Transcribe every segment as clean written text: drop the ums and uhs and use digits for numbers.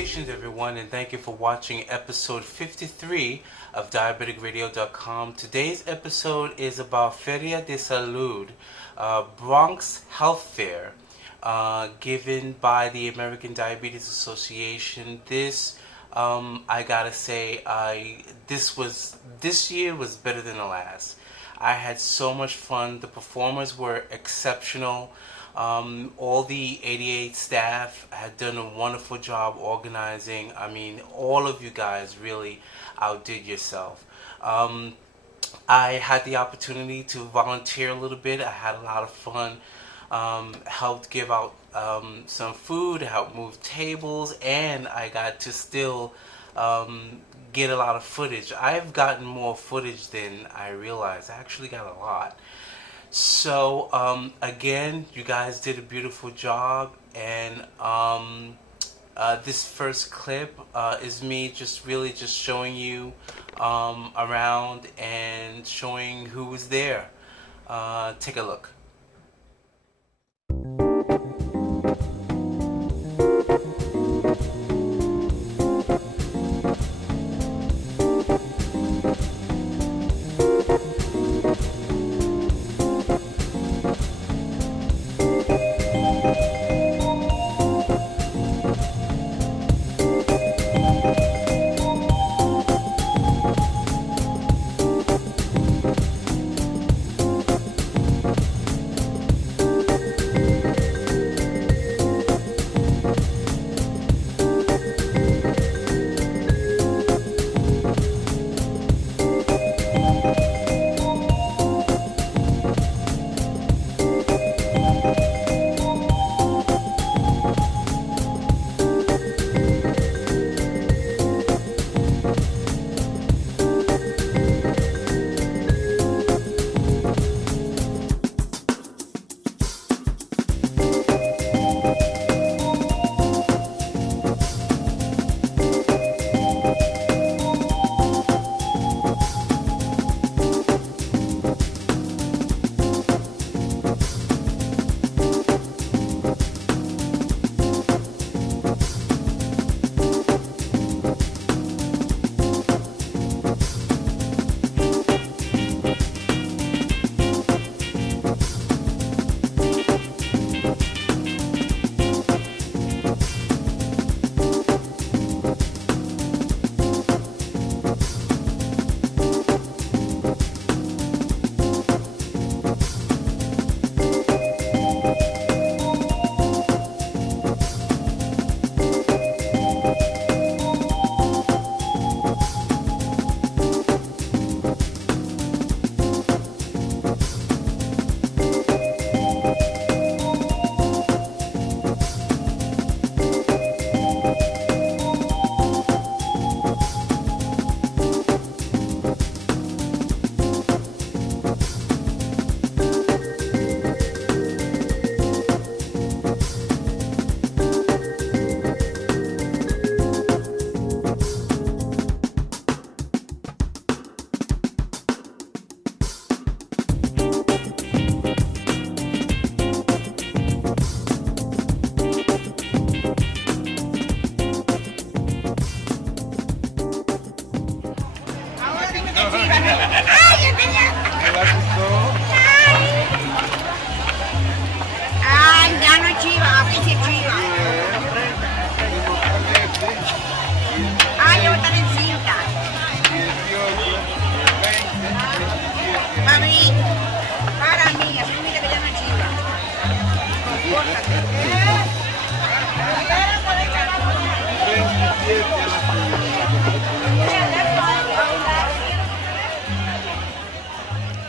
Salutations, everyone, and thank you for watching episode 53 of DiabeticRadio.com. Today's episode is about Feria De Salud, Bronx Health Fair, given by the American Diabetes Association. I gotta say, this year was better than the last. I had so much fun. The performers were exceptional. All the 88 staff had done a wonderful job organizing. I mean, all of you guys really outdid yourself. I had the opportunity to volunteer a little bit. I had a lot of fun. Helped give out some food, helped move tables, and I got to still get a lot of footage. I've gotten more footage than I realized. I actually got a lot. So again, you guys did a beautiful job, and this first clip is me just showing you around and showing who was there. Take a look.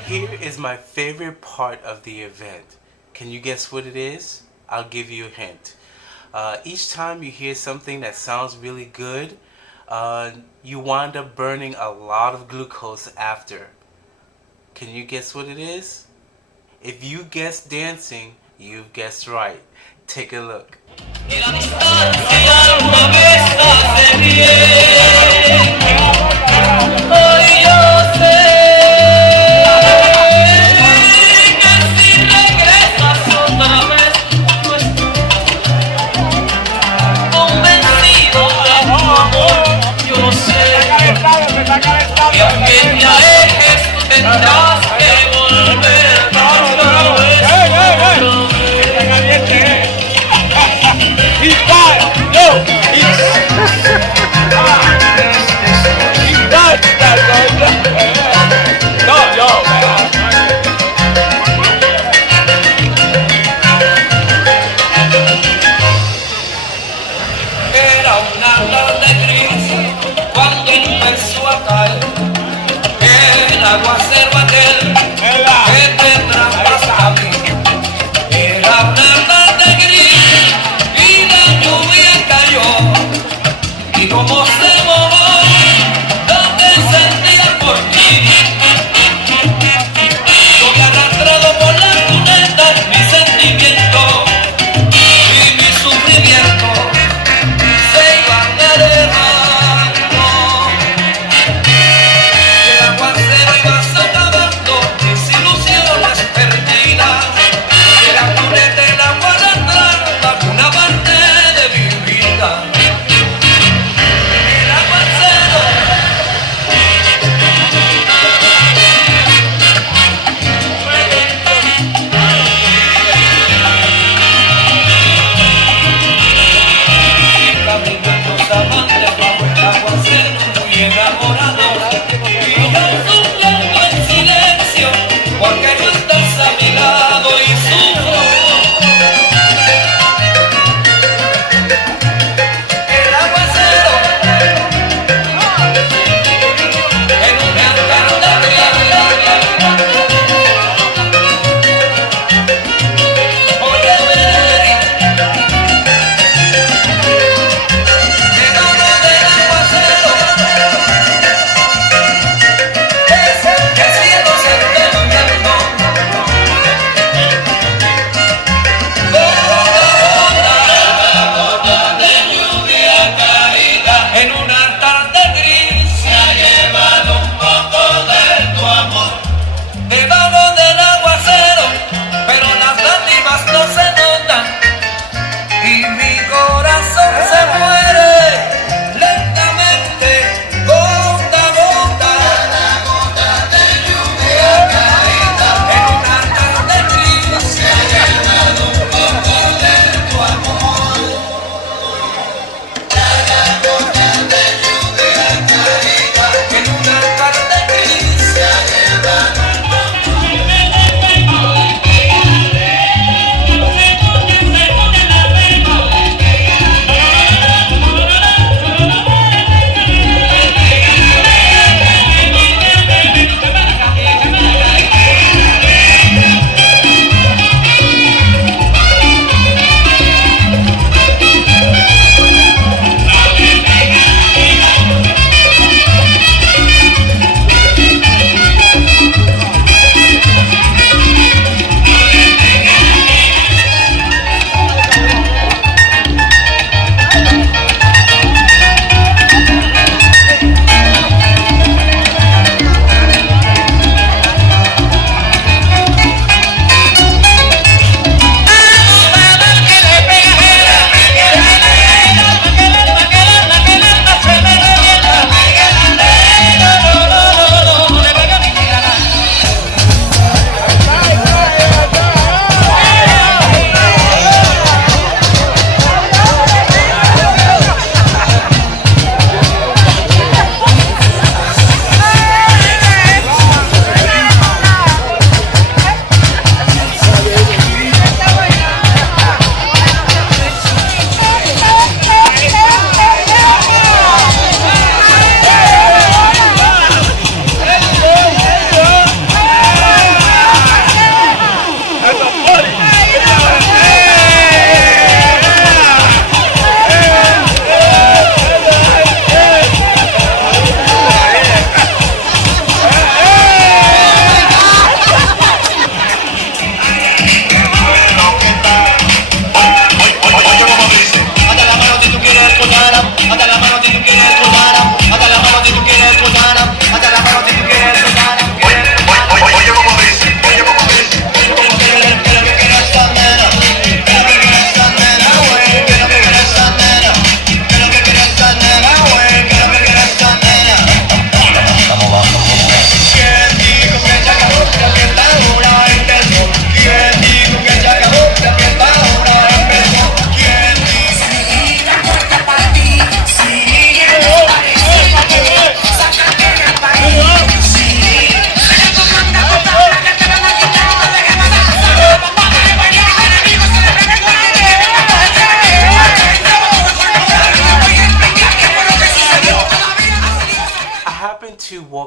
Here is my favorite part of the event. Can you guess what it is? I'll give you a hint. Each time you hear something that sounds really good, you wind up burning a lot of glucose after. Can you guess what it is? If you guessed dancing, you've guessed right. Take a look. Convencido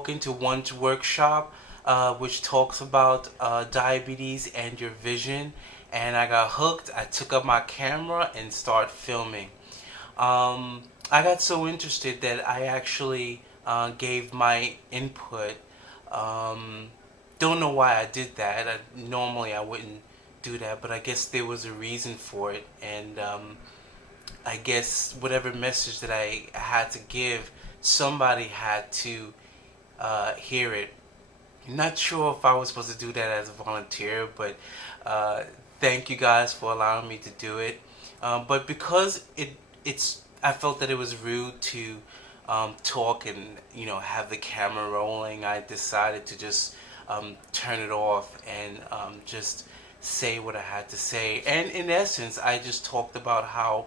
walk into one workshop which talks about diabetes and your vision, and I got hooked. I took up my camera and started filming. I got so interested that I actually gave my input. Um, don't know why I did that. Normally I wouldn't do that, but I guess there was a reason for it, and I guess whatever message that I had to give, somebody had to hear it. Not sure if I was supposed to do that as a volunteer, but uh, thank you guys for allowing me to do it. But because it's, I felt that it was rude to talk and have the camera rolling. I decided to just turn it off and just say what I had to say. And in essence, I just talked about how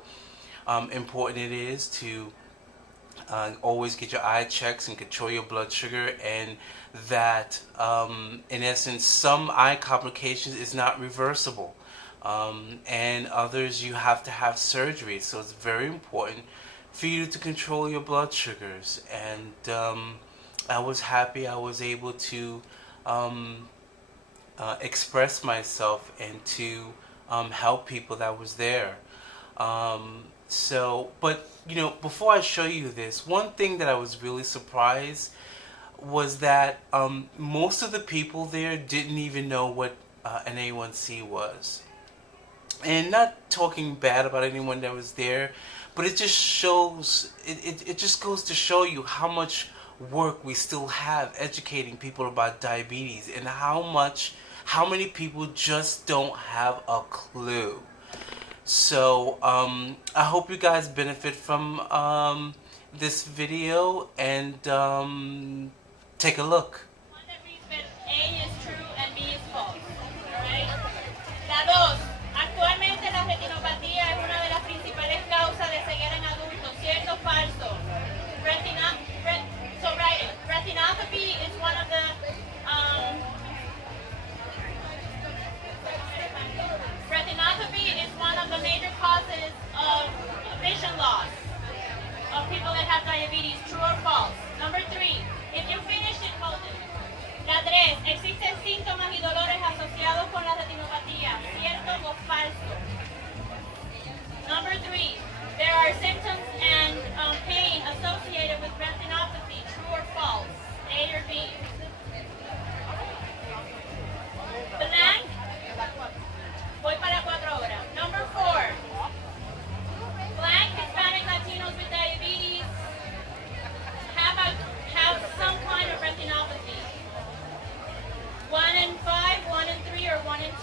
important it is to always get your eye checks and control your blood sugar, and that in essence some eye complications is not reversible, and others you have to have surgery, so it's very important for you to control your blood sugars. And I was happy I was able to um, express myself and to help people that was there. But before I show you this, one thing that I was really surprised was that most of the people there didn't even know what an A1C was. And not talking bad about anyone that was there, but it just shows, it just goes to show you how much work we still have educating people about diabetes, and how many people just don't have a clue. So I hope you guys benefit from this video, and take a look. One that reads that A is true and B is false. Alright? La dos. Actualmente la retinopatía es una de las principales causas de ceguera en adultos. ¿Cierto o falso? So write it. Retinopathy is one of the retinopathy is one of the major causes of vision loss of people that have diabetes. True or false? Number three. If you finish it, hold it. La tres. Existen síntomas y dolores asociados con la retinopatía. ¿Cierto o falso? Number three. There are symptoms and pain associated with retinopathy. True or false? A or B? Blank. Voy para 4 ahora. Number four. Black, Hispanic, Latinos with diabetes have some kind of retinopathy. 1 in 5, 1 in 3, or 1 in 2.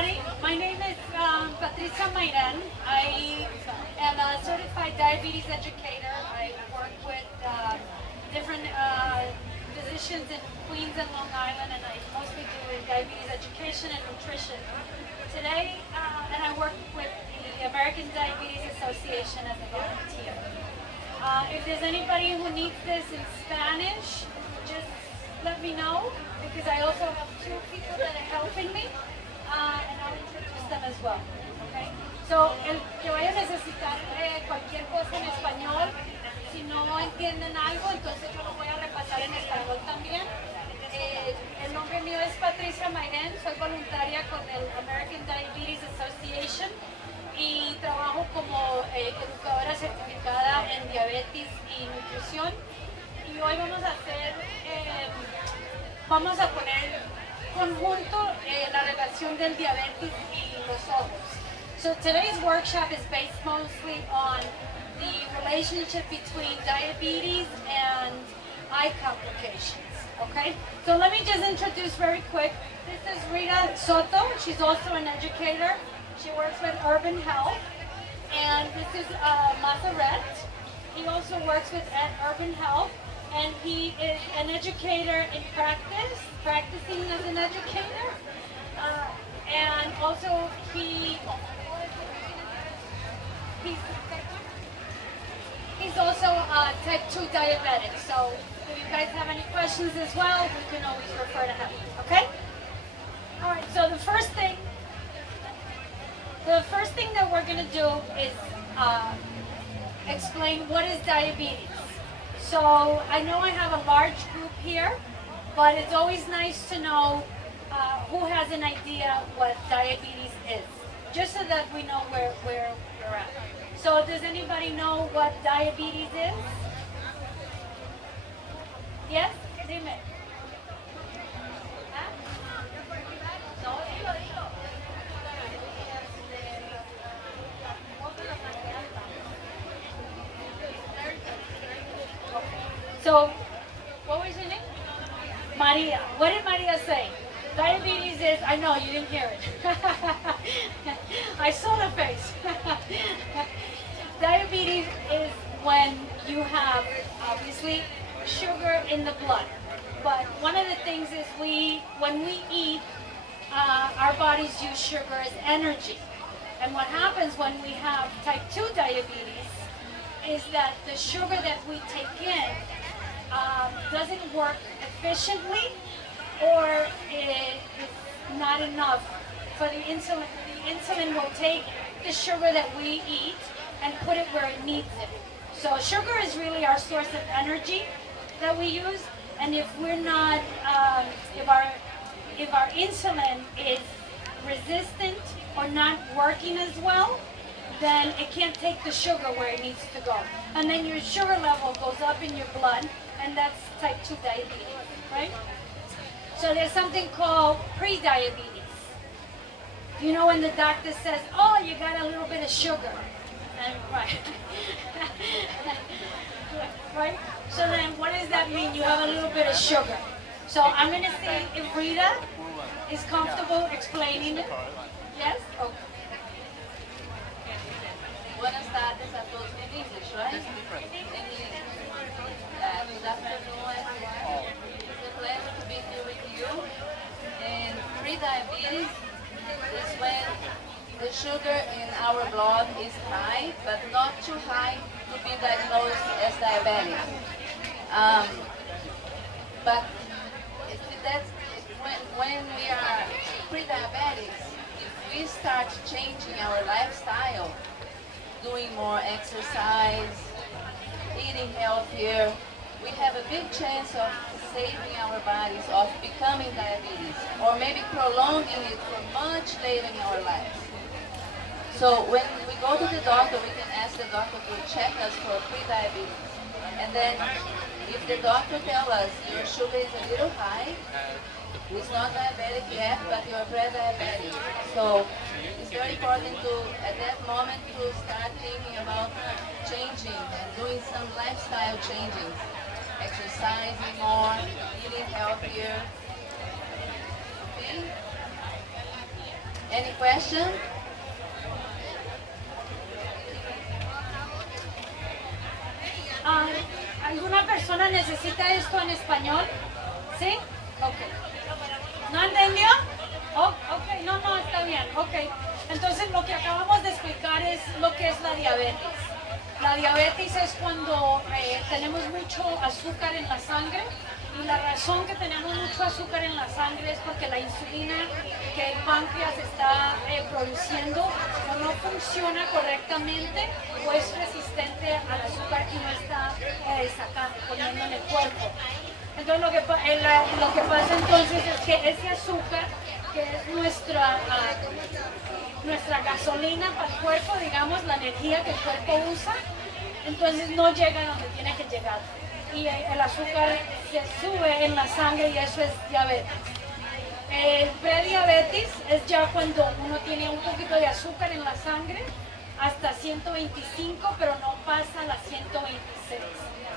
everybody. My name is Patricia Mayran. I am a certified diabetes educator. I work with different physicians in Queens and Long Island, and I mostly do diabetes education and nutrition. Today, and I work with the American Diabetes Association as a volunteer. If there's anybody who needs this in Spanish, just let me know, because I also have two people that are helping me, and I'll introduce them as well. Okay? So, el que vaya a necesitar cualquier cosa en español, si no entienden algo, entonces yo lo voy a repasar en español también. El nombre mío es Patricia Mayren, soy voluntaria con el American Diabetes Association y trabajo como educadora certificada en diabetes y nutrición. Y hoy vamos a poner conjunto la relación del diabetes y los ojos. So today's workshop is based mostly on the relationship between diabetes and eye complications. Okay, so let me just introduce very quick. This is Rita Soto. She's also an educator. She works with Urban Health. And this is Mazaret. He also works with Urban Health. And he is an educator in practice, practicing as an educator. And also he's also type 2 diabetic. So if you guys have any questions as well, we can always refer to him. Okay? All right. So the first thing that we're going to do is explain what is diabetes. So I know I have a large group here, but it's always nice to know who has an idea what diabetes is, just so that we know where we're at. So does anybody know what diabetes is? Yes? Dime. ¿Ah? No, dilo, dilo. So, what was your name? Maria. What did Maria say? Diabetes is, I know, you didn't hear it. I saw the face. Diabetes is when you have, obviously, sugar in the blood. But one of the things is when we eat, our bodies use sugar as energy. And what happens when we have type 2 diabetes is that the sugar that we take in doesn't work efficiently, or it's not enough for the insulin. The insulin will take the sugar that we eat and put it where it needs it. So sugar is really our source of energy that we use, and if we're not, if our insulin is resistant or not working as well, then it can't take the sugar where it needs to go. And then your sugar level goes up in your blood, and that's type 2 diabetes, right? So there's something called pre-diabetes. You know when the doctor says, oh, you got a little bit of sugar. And, right. Right? So then what does that mean? You have a little bit of sugar. So I'm going to see if Rita is comfortable explaining it. Yes? Okay. Buenas tardes a todos in English, right? In English. Good afternoon, everyone. It's a pleasure to be here with you. And pre-diabetes is when the sugar in our blood is high, but not too high to be diagnosed as diabetic. But when we are pre-diabetics, if we start changing our lifestyle, doing more exercise, eating healthier, we have a big chance of saving our bodies, of becoming diabetes, or maybe prolonging it for much later in our lives. So when we go to the doctor, we can ask the doctor to check us for pre-diabetes. And then if the doctor tells us your sugar is a little high, it's not diabetic yet, but you're pre-diabetic. So it's very important to, at that moment, to start thinking about changing and doing some lifestyle changes. Exercising more, eating healthier. Okay? Any question? Ah, ¿alguna persona necesita esto en español? ¿Sí? Ok. ¿No entendió? Oh, ok, no, no, está bien, ok. Entonces lo que acabamos de explicar es lo que es la diabetes. La diabetes es cuando tenemos mucho azúcar en la sangre y la razón que tenemos mucho azúcar en la sangre es porque la insulina que el páncreas está produciendo no funciona correctamente o es resistente al azúcar y no está poniendo en el cuerpo. Entonces lo que pasa entonces es que ese azúcar, que es nuestra gasolina para el cuerpo, digamos, la energía que el cuerpo usa, entonces no llega a donde tiene que llegar. Y el azúcar se sube en la sangre y eso es diabetes. El prediabetes es ya cuando uno tiene un poquito de azúcar en la sangre, hasta 125, pero no pasa las 126,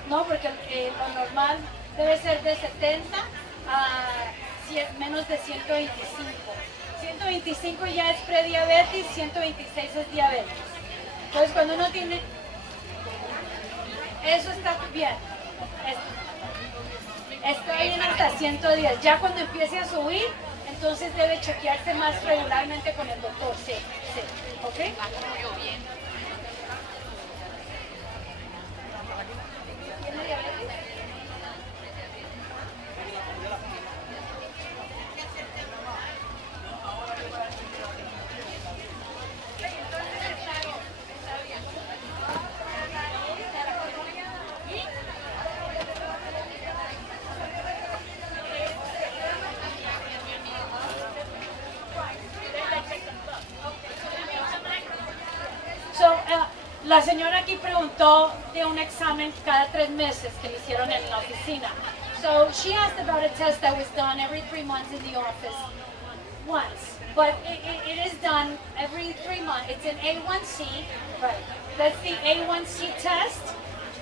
¿no? Porque lo normal debe ser de 70 a menos de 125. 125 ya es prediabetes, 126 es diabetes. Entonces cuando uno tiene... Eso está bien. Está bien hasta 110. Ya cuando empiece a subir, entonces debe chequearse más regularmente con el doctor. Sí, sí. ¿Ok? ¿Tiene diabetes? La señora aquí preguntó de un examen cada 3 meses que le hicieron en la oficina. So she asked about a test that was done every 3 months in the office once, but it is done every 3 months. It's an A1C, right? That's the A1C test,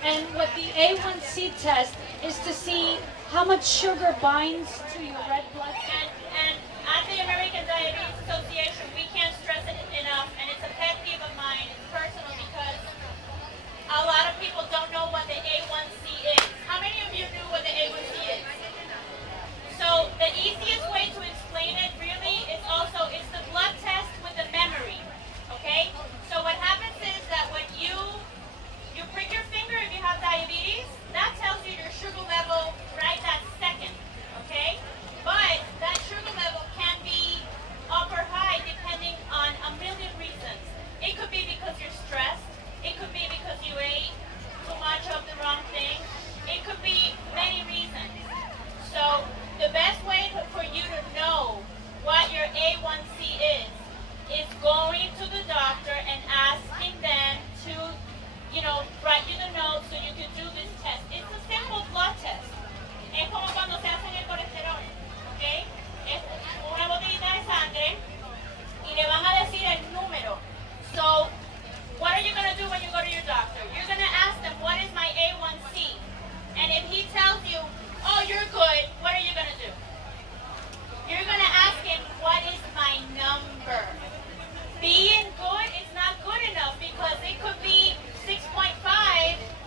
and what the A1C test is to see how much sugar binds to your red blood cell. And at the American Diabetes Association, we can't stress it enough, and it's a pet peeve of mine. It's personal because a lot of people don't know what the A1C is. How many of you knew what the A1C is? So the easiest way to explain it really is also, it's the blood test with the memory, okay? So what happens is that when you prick your finger if you have diabetes, that tells you your sugar level right that second, okay? But that sugar level can be up or high depending on a million reasons. It could be because you're stressed. It could be because you ate too much of the wrong thing. It could be many reasons. So the best way for you to know what your A1C is going to the doctor and asking them to, write you the notes so you can do this test. It's a simple blood test. Es como cuando se hacen el colesterol, ¿ok? Es una botellita de sangre y le van a decir el número. So, what are you going to do when you go to your doctor? You're going to ask them, what is my A1C? And if he tells you, oh, you're good, what are you going to do? You're going to ask him, what is my number? Being good is not good enough because it could be 6.5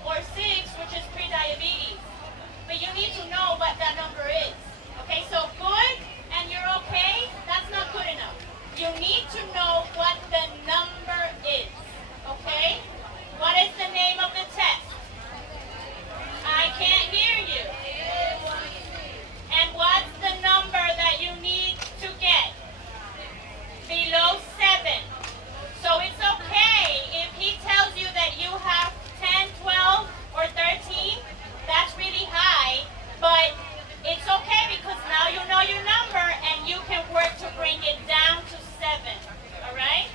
or 6, which is pre-diabetes. But you need to know what that number is. Okay, so good and you're okay, that's not good enough. You need to know what the number is. Okay? What is the name of the test? I can't hear you. And what's the number that you need to get? Below 7. So it's okay if he tells you that you have 10, 12, or 13. That's really high, but it's okay because now you know your number and you can work to bring it down to 7. All right?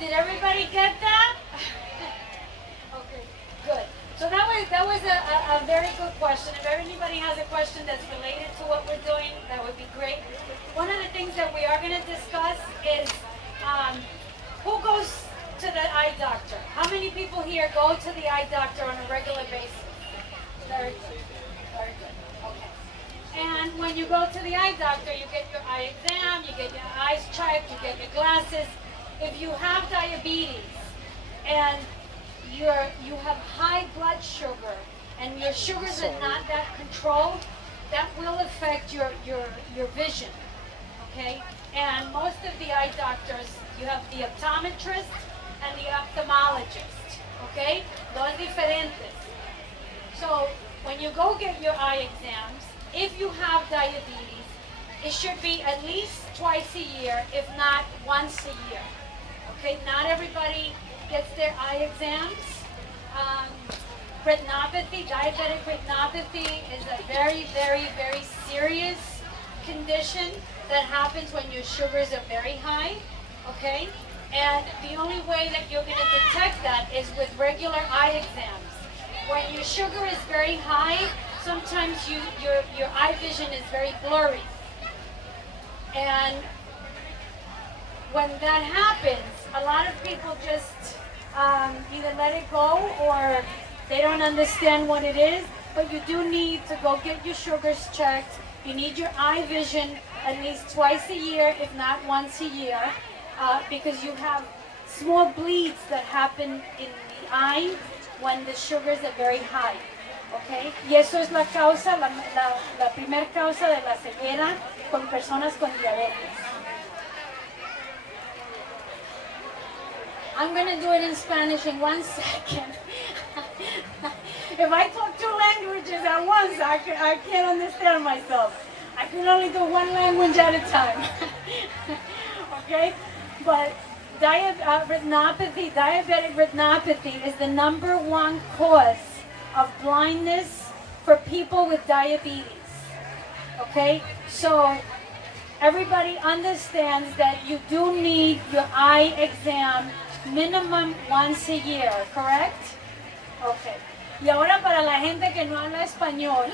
Did everybody get that? Okay, good. So that was a very good question. If anybody has a question that's related to what we're doing, that would be great. One of the things that we are going to discuss is who goes to the eye doctor. How many people here go to the eye doctor on a regular basis? Very good. Very good. Okay. And when you go to the eye doctor, you get your eye exam, you get your eyes checked, you get your glasses. If you have diabetes and you have high blood sugar and your sugars are not that controlled, that will affect your vision, okay? And most of the eye doctors, you have the optometrist and the ophthalmologist, okay? Dos diferentes. So when you go get your eye exams, if you have diabetes, it should be at least twice a year, if not once a year. Okay, not everybody gets their eye exams. Retinopathy, diabetic retinopathy is a very, very, very serious condition that happens when your sugars are very high, okay? And the only way that you're going to detect that is with regular eye exams. When your sugar is very high, sometimes your eye vision is very blurry. And when that happens, a lot of people just either let it go or they don't understand what it is, but you do need to go get your sugars checked. You need your eye vision at least twice a year, if not once a year, because you have small bleeds that happen in the eye when the sugars are very high. Okay? Y eso es la causa, la primer causa de la ceguera con personas con diabetes. I'm going to do it in Spanish in 1 second. If I talk two languages at once, I can't understand myself. I can only do one language at a time. Okay? But retinopathy, diabetic retinopathy is the #1 cause of blindness for people with diabetes. Okay? So everybody understands that you do need your eye exam minimum once a year, correct? Okay. Y ahora para la gente que no habla español.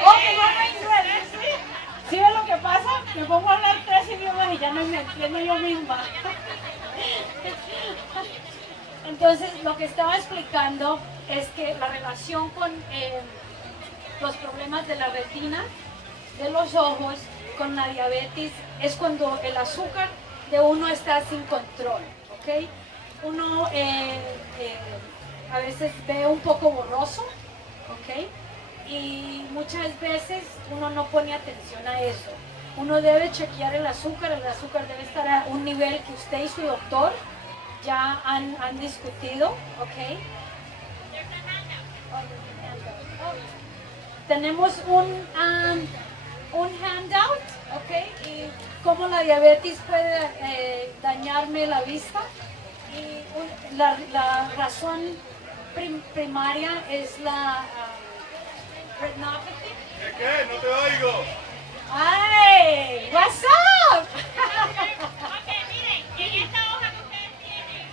Okay, no habla inglés, ¿sí? ¿Sí ves lo que pasa? Me pongo a hablar 3 idiomas y ya no me entiendo yo misma. Entonces, lo que estaba explicando es que la relación con los problemas de la retina, de los ojos, con la diabetes, es cuando el azúcar de uno está sin control, ¿ok? Uno a veces ve un poco borroso, ¿ok? Y muchas veces uno no pone atención a eso. Uno debe chequear el azúcar debe estar a un nivel que usted y su doctor ya han discutido, ¿ok? Tenemos un handout, ¿ok? Y cómo la diabetes puede dañarme la vista. Y la razón primaria es la retinopathy. ¿De qué? No te oigo. ¡Ay! What's up? Okay, miren, en esta hoja que ustedes tienen,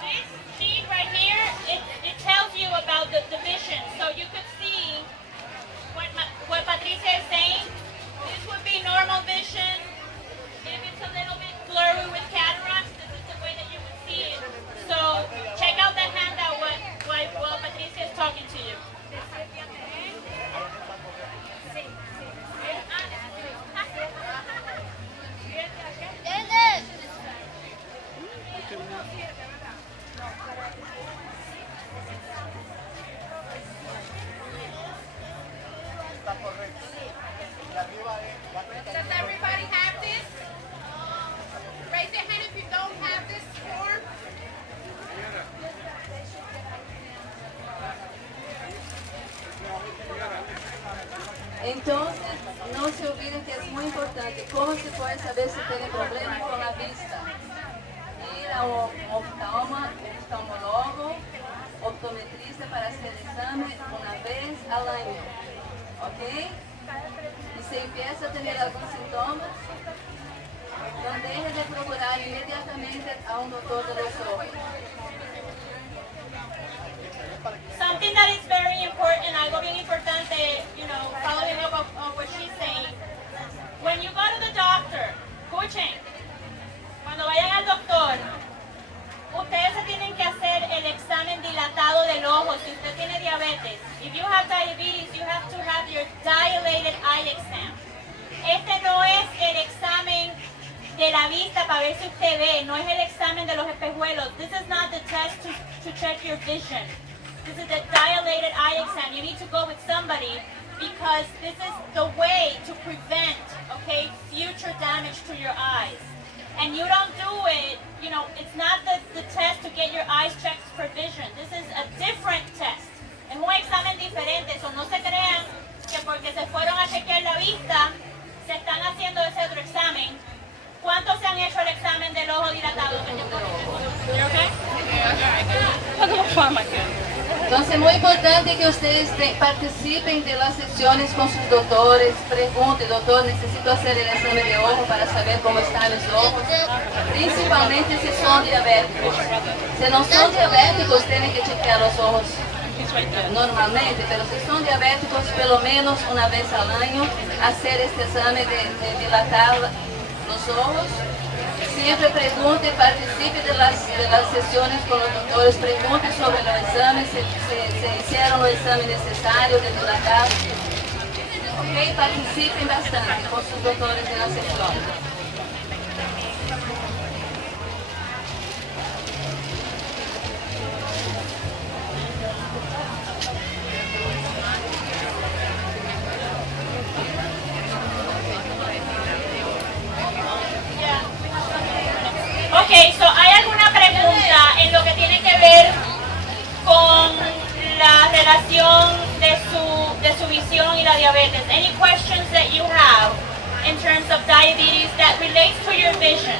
this sheet right here, it tells you about the vision. So you could see what Patricia is saying. This would be normal vision. If it's a little bit blurry with cataracts, this is the way that you would see it. So check out that handout while Patricia is talking to you. Does everybody have this? Raise your hand if you don't have this form. Entonces, no se olviden que es muy importante cómo se puede saber si tiene problemas con la vista. Ir a un oftalmólogo, optometrista para hacer examen una vez al año. ¿Ok? Y si empieza a tener algún síntoma, no deje de procurar inmediatamente a un doctor de los ojos. Something that is very important, algo bien importante, following up on what she's saying. When you go to the doctor, escuchen, cuando vayan al doctor, ustedes se tienen que hacer el examen dilatado del ojo si usted tiene diabetes. If you have diabetes, you ver si usted ve, no es el examen de los espejuelos. This is not the test to check your vision. This is the dilated eye exam. You need to go with somebody because this is the way to prevent, okay, future damage to your eyes. And you don't do it, you know, it's not the test to get your eyes checked for vision. This is a different test. Es un examen diferente, so no se crean que porque se fueron a chequear la vista, se están haciendo ese otro examen. ¿Cuántos se han hecho el examen del ojo dilatado? You okay? Entonces es muy importante que ustedes participen de las sesiones con sus doctores, pregunten, doctor, necesito hacer el examen de ojo para saber cómo están los ojos, principalmente si son diabéticos. Si no son diabéticos, tienen que chequear los ojos normalmente, pero si son diabéticos, pelo menos una vez al año, hacer este examen de dilatar los ojos. Siempre pregunte, participe de las sesiones con los doctores, pregunte sobre los exámenes, se hicieron los exámenes necesarios de dilatar. Ok, participen bastante con sus doctores en la sesión. Ok, so, ¿hay alguna pregunta en lo que tiene que ver con la relación de su visión y la diabetes? Any questions that you have in terms of diabetes that relates to your vision?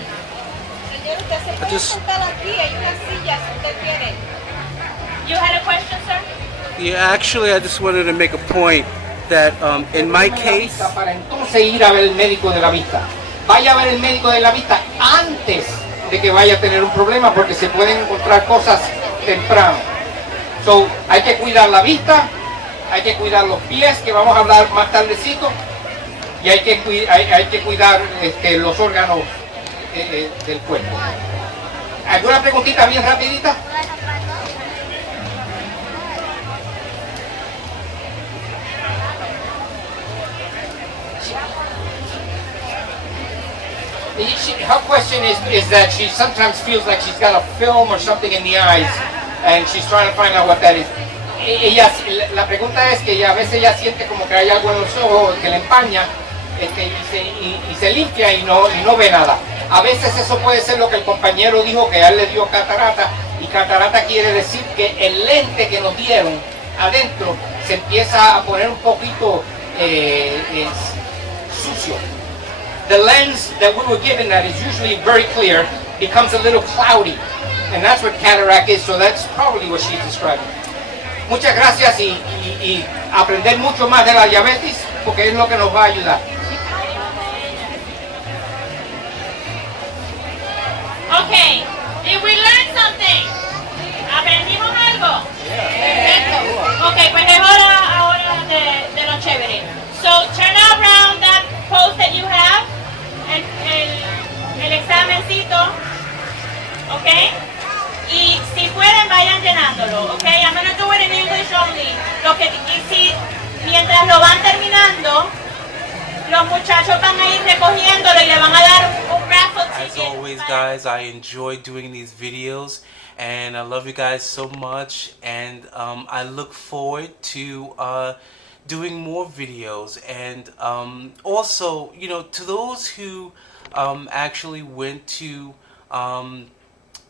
Señor, usted se puede sentar aquí, hay una silla si usted quiere. You had a question, sir? Yeah, actually, I just wanted to make a point that in my case, para entonces ir a ver el médico de la vista. Vaya a ver el médico de la vista antes de que vaya a tener un problema porque se pueden encontrar cosas temprano. So, hay que cuidar la vista, hay que cuidar los pies, que vamos a hablar más tardecito, y hay que cuidar los órganos del cuerpo. ¿Alguna preguntita bien rapidita? Her question is that she sometimes feels like she's got a film or something in the eyes, and she's trying to find out what that is. La pregunta es que ella, a veces ella siente como que hay algo en los ojos que le empaña y se limpia y no ve nada. A veces eso puede ser lo que el compañero dijo, que a él le dio catarata, y catarata quiere decir que el lente que nos dieron adentro se empieza a poner un poquito sucio. The lens that we were given that is usually very clear becomes a little cloudy, and that's what cataract is, so that's probably what she's describing. Muchas gracias y aprender mucho más de la diabetes porque es lo que nos va a ayudar. Okay, did we learn something? ¿Aprendimos algo? Yeah. Okay, pues es hora ahora de lo chévere. So turn around that post that you have, el examencito, okay? Y si pueden vayan llenándolo, okay? I'm gonna do it in English only. Mientras lo van terminando, los muchachos van a ir recogiéndolo y le van a dar un raffle ticket. As always, guys, I enjoy doing these videos, and I love you guys so much, and I look forward to doing more videos. And also, you know, to those who actually went to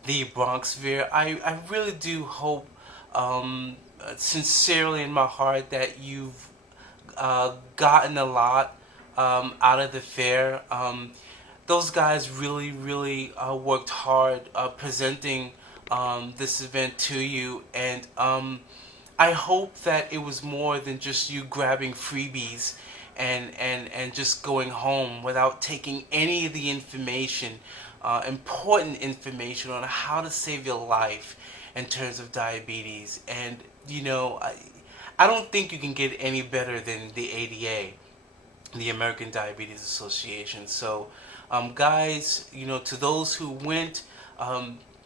the Bronx Fair, I really do hope sincerely in my heart that you've gotten a lot out of the fair. Those guys really worked hard presenting this event to you, and I hope that it was more than just you grabbing freebies and just going home without taking any of the information, important information on how to save your life in terms of diabetes. And you know, I don't think you can get any better than the ADA, the American Diabetes Association. So guys, you know, to those who went,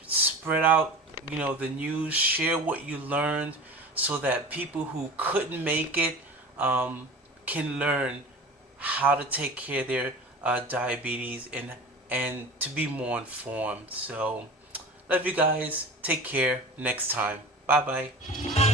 spread out, you know, the news, share what you learned, so that people who couldn't make it can learn how to take care of their diabetes and and to be more informed. So, love you guys. Take care. Next time. Bye bye.